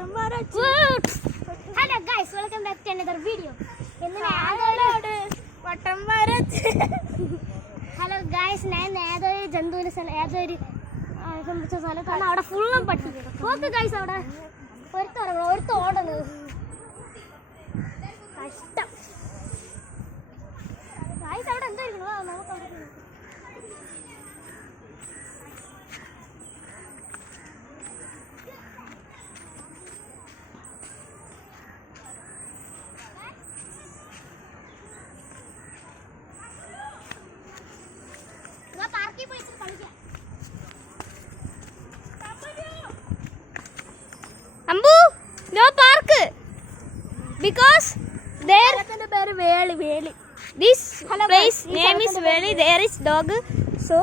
Hello guys, welcome back to another video. Hello guys, ഞാൻ ഏതൊരു ജന്തുവിന്റെ സ്ഥലം, ഏതൊരു സ്ഥലത്താണ്. അവിടെ ഫുള്ളും പട്ടി. നോക്ക് ഗൈസ്, അവിടെ ഒരുത്ത ഓടുന്നത് കഷ്ടം. ഗൈസ് അവിടെ എന്തായിരിക്കണം നമുക്ക് അവിടെ Ambu, no park because there this place name is Veli. There is dog, so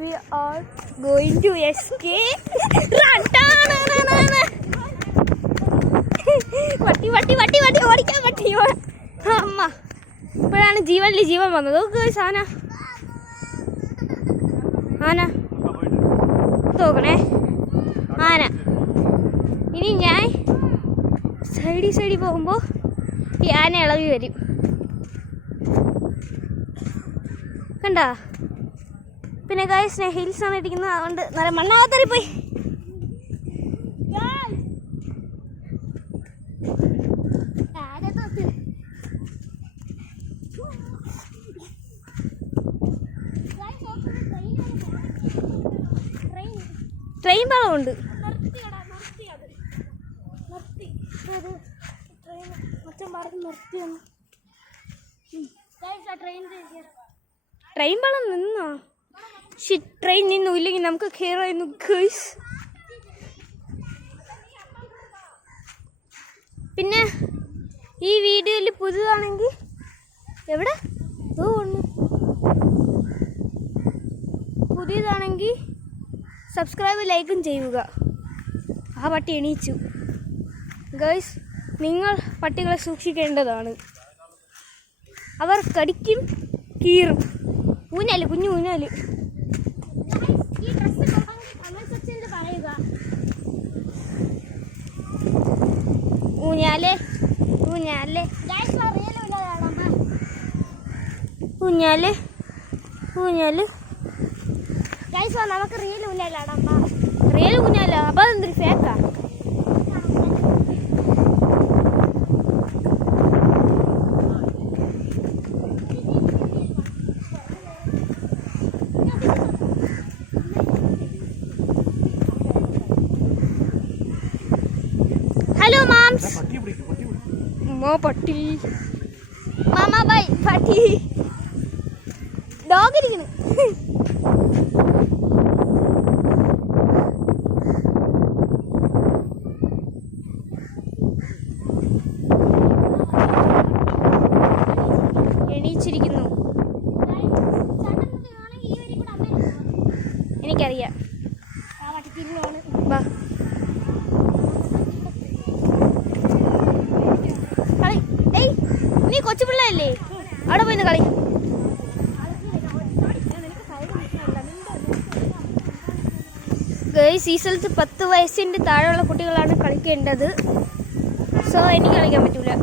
we are going to escape. Vatti ഓടിക്കാൻ പറ്റിയോ? അമ്മ ഇപ്പോഴാണ് ജീവൻ വന്നത്. നോക്ക് ആന നോക്കണേ, ആന. ഇനി ഞാൻ സൈഡിൽ പോകുമ്പോൾ ഈ ആന ഇളവി വരും. കണ്ട? പിന്നെ ഗൈസ്, ഞാൻ ഹിൽസാണ് ഇരിക്കുന്നത്, അതുകൊണ്ട് നല്ല മണ്ണാകത്തറി പോയി. ട്രെയിൻ പാളമുണ്ട്. ട്രെയിൻ പാളം നിന്നോ? ട്രെയിൻ നിന്നു, ഇല്ലെങ്കിൽ നമുക്ക് കയറായിരുന്നു ഗൈസ്. പിന്നെ ഈ വീഡിയോയിൽ പുതുതാണെങ്കിൽ എവിടെ പുതിയതാണെങ്കിൽ സബ്സ്ക്രൈബ് ലൈക്കും ചെയ്യുക. ആ പട്ടി എണീച്ചു ഗൈസ്. നിങ്ങൾ പട്ടികളെ സൂക്ഷിക്കേണ്ടതാണ്. അവർ കടിക്കും, കീറും. കുഞ്ഞു ഊഞ്ഞാല്. ഊഞ്ഞാല് നമുക്ക് റിയൽ ഊഞ്ഞാലാടാം. റിയൽ ഊഞ്ഞാല? അപ്പൊ അതെന്തൊരു ഫേക്കാ? ഹലോ മാംസ്. പട്ടി മാമ ബൈ. പട്ടി ഡോഗ് ഇരിക്കുന്നു. എണീച്ചിരിക്കുന്നു. എനിക്കറിയാം. വാ കളി. ഏയ്, നീ കൊച്ചു പിള്ളേല്ലേ? അവിടെ പോയിന്ന് കളി. ഗൈസ്, ഈ സ്ഥലത്ത് 10 വയസ്സിൻ്റെ താഴെയുള്ള കുട്ടികളാണ് കളിക്കേണ്ടത്. സോ എനിക്ക് കളിക്കാൻ പറ്റൂല.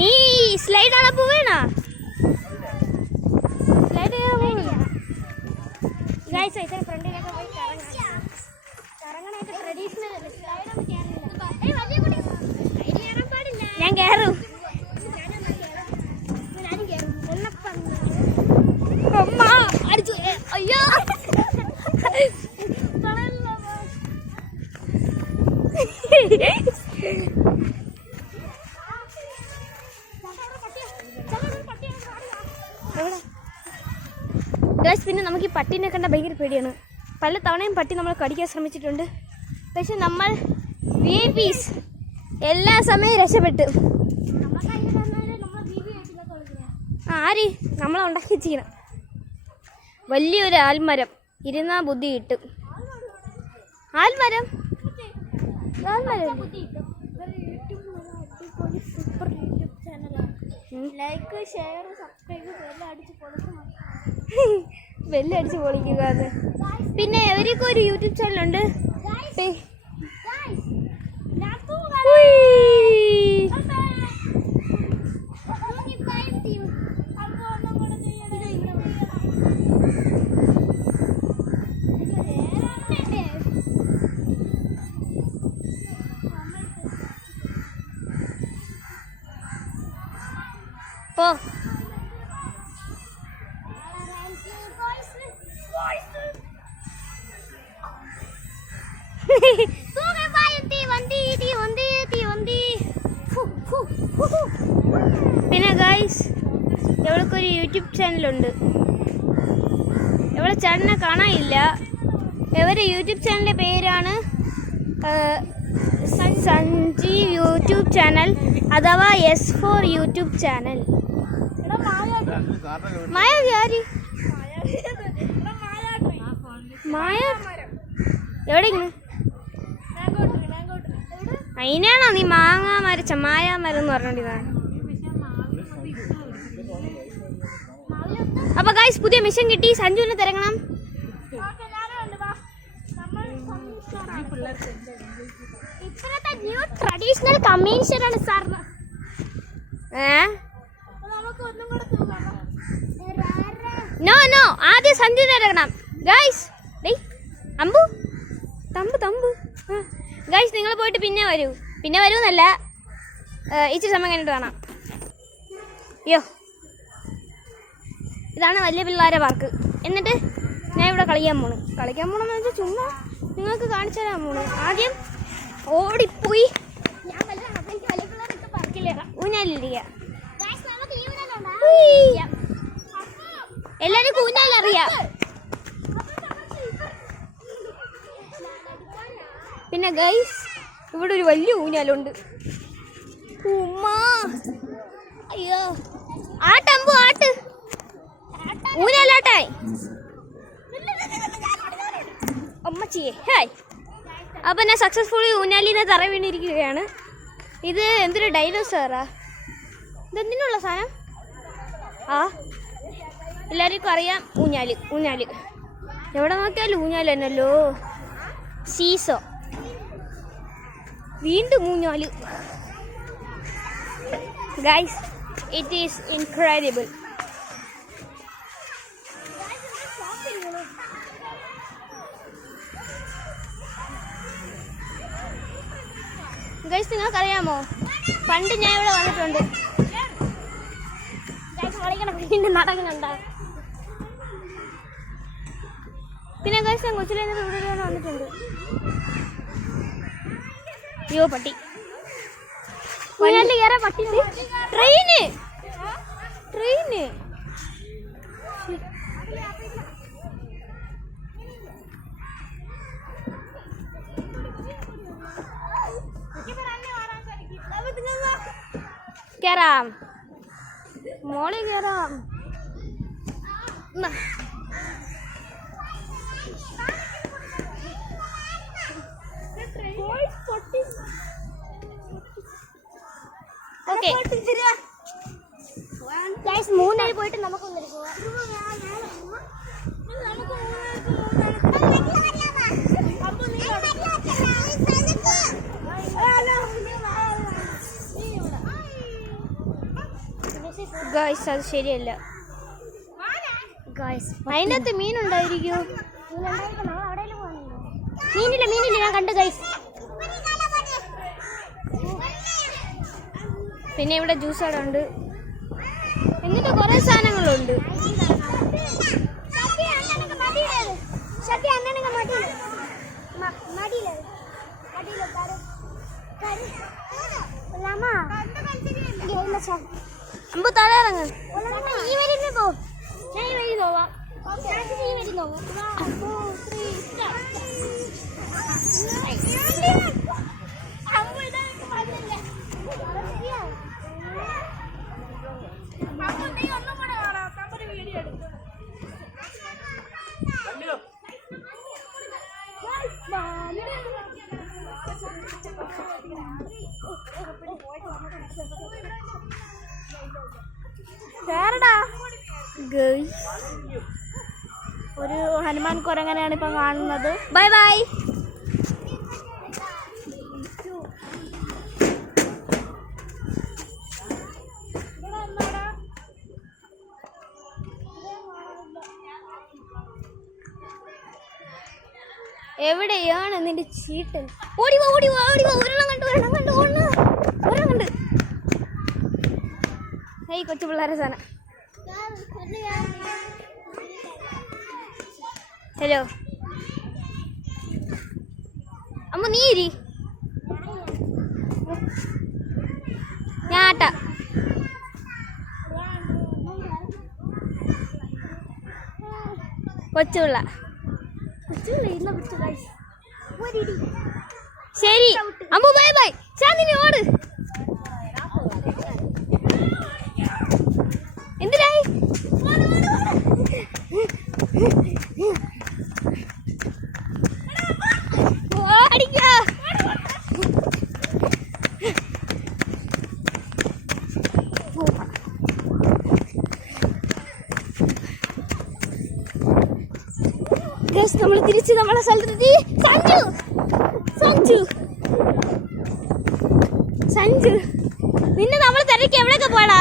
നീ സ്ലൈഡ് ആണ് പോവേണ? ഫ്രണ്ടിലൊക്കെ പോയി കറങ്ങണായിട്ട് ട്രഡീഷണൽ ഞാൻ കയറും. അമ്മ അടിച്ചു. അയ്യോ, പിന്നെ നമുക്ക് ഈ പട്ടീനെ കണ്ട ഭയങ്കര പേടിയാണ്. പല തവണയും പട്ടി നമ്മൾ കടിക്കാൻ ശ്രമിച്ചിട്ടുണ്ട്. പക്ഷെ നമ്മൾ VIPs എല്ലാ സമയവും രക്ഷപ്പെട്ടു. ആര് നമ്മളെ ഉണ്ടാക്കി വെച്ചിരിക്കണം. വലിയൊരു ആൽമരം ഇരുന്നാ ബുദ്ധി കിട്ടും. ആൽമരം ലൈക്ക് ഷെയർ സബ്സ്ക്രൈബ് അടിച്ച് കൊടുക്കണം. ബെല്ലടിച്ച് പൊളിക്കുക. പിന്നെ അവർക്ക് ഒരു യൂട്യൂബ് ചാനലുണ്ട്. പോ പിന്നെ ഗൈസ് ഇവൾക്കൊരു യൂട്യൂബ് ചാനലുണ്ട്. ഇവളെ ചാനലിനെ കാണാനില്ല. ഇവരുടെ യൂട്യൂബ് ചാനലിൻ്റെ പേരാണ് സഞ്ജീവ് യൂട്യൂബ് ചാനൽ അഥവാ S4 യൂട്യൂബ് ചാനൽ. മായാവി ആര്? മായ എവിടെയാണ്? അതിനാണോ നീ മാങ്ങ മരച്ച മായാമരം എന്ന് പറഞ്ഞോണ്ടിരുന്നത്? അപ്പൊ ഗൈസ് പുതിയ മിഷൻ കിട്ടി. സഞ്ജുവിനെ തിരങ്ങണം. ഇപ്പോഴത്തെ ന്യൂ ട്രഡീഷണൽ കമ്മീഷനാണ് സാർ. നോ ആദ്യം സഞ്ജുവിനെ തിരങ്ങണം ഗൈസ്. അമ്പു തമ്പ് ഗൈസ് നിങ്ങൾ പോയിട്ട് പിന്നെ വരൂന്നല്ല, ഇച്ചിരി സമയം കഴിഞ്ഞിട്ട് കാണാം. അയ്യോ ഇതാണ് വലിയ പിള്ളേരെ പാർക്ക്. എന്നിട്ട് ഞാൻ ഇവിടെ കളിക്കാൻ പോണെന്ന് വെച്ചാൽ ചുമ്മാ നിങ്ങൾക്ക് കാണിച്ചു തരാൻ പോണു. ആദ്യം ഓടിപ്പോയി ഊഞ്ഞാലിരിക്കുക. എല്ലാവർക്കും ഊഞ്ഞാലറിയാം. പിന്നെ ഗൈസ് ഇവിടെ ഒരു വലിയ ഊഞ്ഞാലുണ്ട്. ഉമ്മാ അയ്യോ ആട്ടമ്പു ആട്ട് ഊഞ്ഞാലാട്ടായി അമ്മച്ചിയെ ഹായ്. അപ്പം ഞാൻ സക്സസ്ഫുള്ളി ഊഞ്ഞാലിന്ന് തറ വീണിരിക്കുകയാണ്. ഇത് എന്തൊരു ഡൈനോസറാ? ഇതെന്തിനുള്ള സാധനം? എല്ലാവർക്കും അറിയാം ഊഞ്ഞാല് എവിടെ നോക്കിയാലും ഊഞ്ഞാല് തന്നെയല്ലോ. സീസോ വീണ്ടും ഊഞ്ഞാല്. Guys it is incredible. Guys നിങ്ങൾക്കറിയാമോ പണ്ട് ഞാൻ ഇവിടെ വന്നിട്ടുണ്ട്. വീണ്ടും നടക്കുന്നുണ്ട്. പിന്നെ ഗൈസ് ഞാൻ കൊച്ചിലെ ഇവിടെ വന്നിട്ടുണ്ട്. അയ്യോ പട്ടി ട്രെയിന് കേറാം മോളിൽ കേറാം. ഓക്കെ ഗൈസ് മൂന്നായി പോയിട്ട് നമുക്ക് ഒന്നിട്ട് പോവാം. ഗൈസ് അത് ശരിയല്ല ഗൈസ്. അതിൻ്റെ അകത്ത് മീനുണ്ടായിരിക്കും. മീനില്ല ഞാൻ കണ്ടു ഗൈസ്. പിന്നെ ഇവിടെ ജ്യൂസ് അവിടെ ഉണ്ട്. എന്നിട്ട് കുറേ സാധനങ്ങളുണ്ട്. അമ്പു താഴെ ഇറങ്ങ്. ഈ വരി പോ. ഞാൻ ഈ വരി പോവാം. ഈ വരി നോക്കാം. ഒരു ഹനുമാൻ കുരങ്ങനെയാണ് ഇപ്പം കാണുന്നത്. Bye bye. എവിടെയാണ് നിന്റെ ചീട്ട്? ഓടിവാ ഓടിവാ ഓടിവാ. ഒരെണ്ണം കണ്ടു ഒരെണ്ണം കണ്ടു ഒരെണ്ണം കണ്ട്. ഈ കൊച്ചു പിള്ളേരെ സാധനം. ഹലോ അമ്മ നീ ഇരി. ഞാട്ട കൊച്ചുപിള്ള. ശരി അമ്മ ബൈ ബൈ. ചാന്ദിനി ഓട്. എന്തിനായി? നമ്മൾ തിരിച്ച് നമ്മളെ സ്ഥലത്തെത്തി. സഞ്ജു നിന്നെ നമ്മൾ തിരക്കി എവിടെയൊക്കെ പോടാ?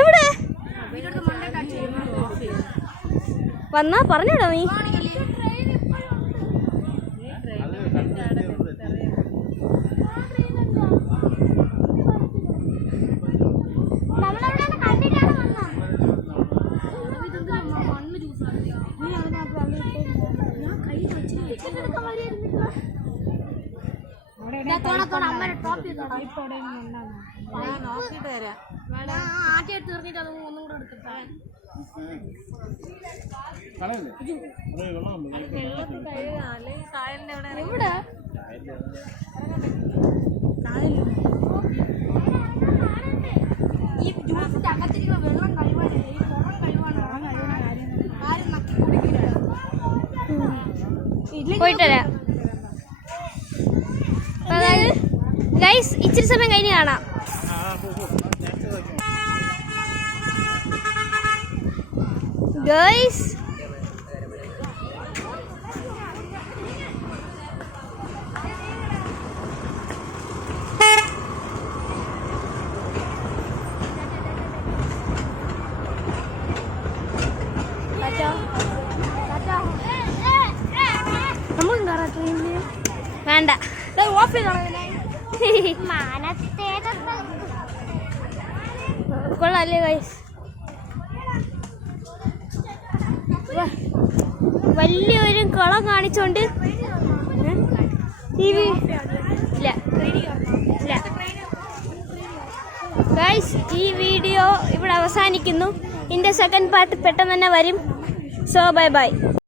എവിടെ വന്നാ പറഞ്ഞോടാ നീ? പോയിട്ടരാ ഗൈസ്. ഇച്ചിരി സമയം കഴിഞ്ഞ് കാണാം. ഗൈസ് വേണ്ട കൊള്ളാല്ലേ ഗൈസ്? വലിയൊരു കുളം കാണിച്ചോണ്ട് ഗൈസ് ഈ വീഡിയോ ഇവിടെ അവസാനിക്കുന്നു. ഇതിന്റെ സെക്കൻഡ് പാർട്ട് പെട്ടെന്ന് തന്നെ വരും. So bye bye.